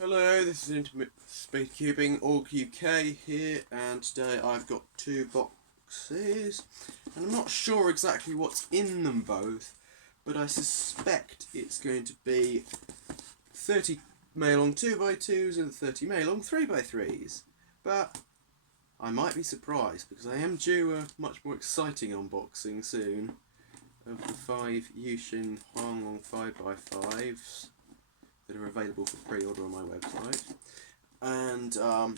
Hello, this is Intimate Speed Cubing, Org UK here, and today I've got two boxes, and I'm not sure exactly what's in them both, but I suspect it's going to be 30 meilong 2x2s and 30 meilong 3x3s, but I might be surprised because I am due a much more exciting unboxing soon of the 5 Yushin Huanglong 5x5s. That are available for pre-order on my website, and a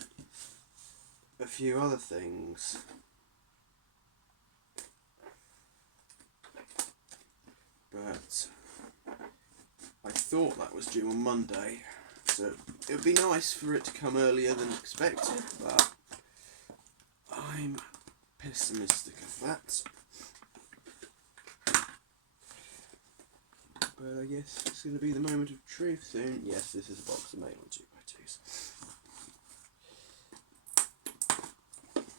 few other things. But I thought that was due on Monday, so it would be nice for it to come earlier than expected, but I'm pessimistic of that. But I guess it's going to be the moment of truth soon. Yes, this is a box of meilong 2x2s.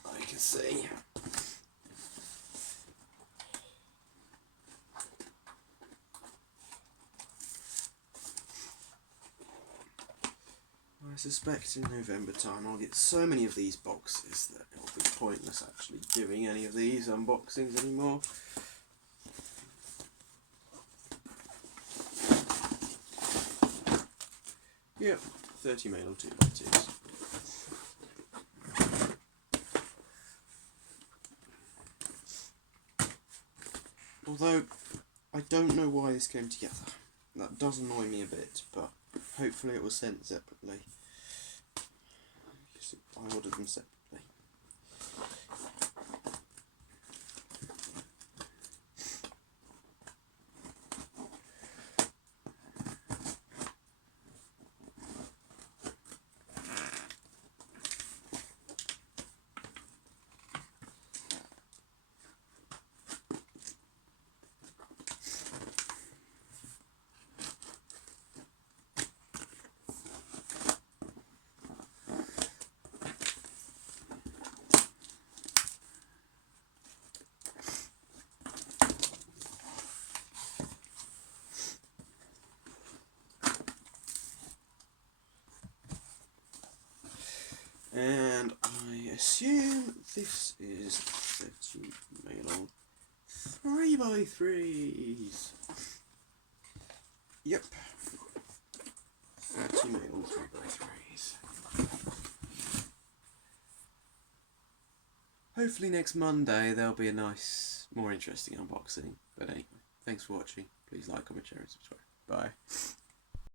I can see. I suspect in November time I'll get so many of these boxes that it'll be pointless actually doing any of these unboxings anymore. Yep, 30 meilong 2x2s. Although, I don't know why this came together. That does annoy me a bit, but hopefully it was sent separately. I ordered them separately. And I assume this is 30 meilong 3x3s. Yep. 30 meilong 3x3s. Hopefully next Monday there'll be a nice, more interesting unboxing. But anyway, thanks for watching. Please like, comment, share and subscribe. Bye.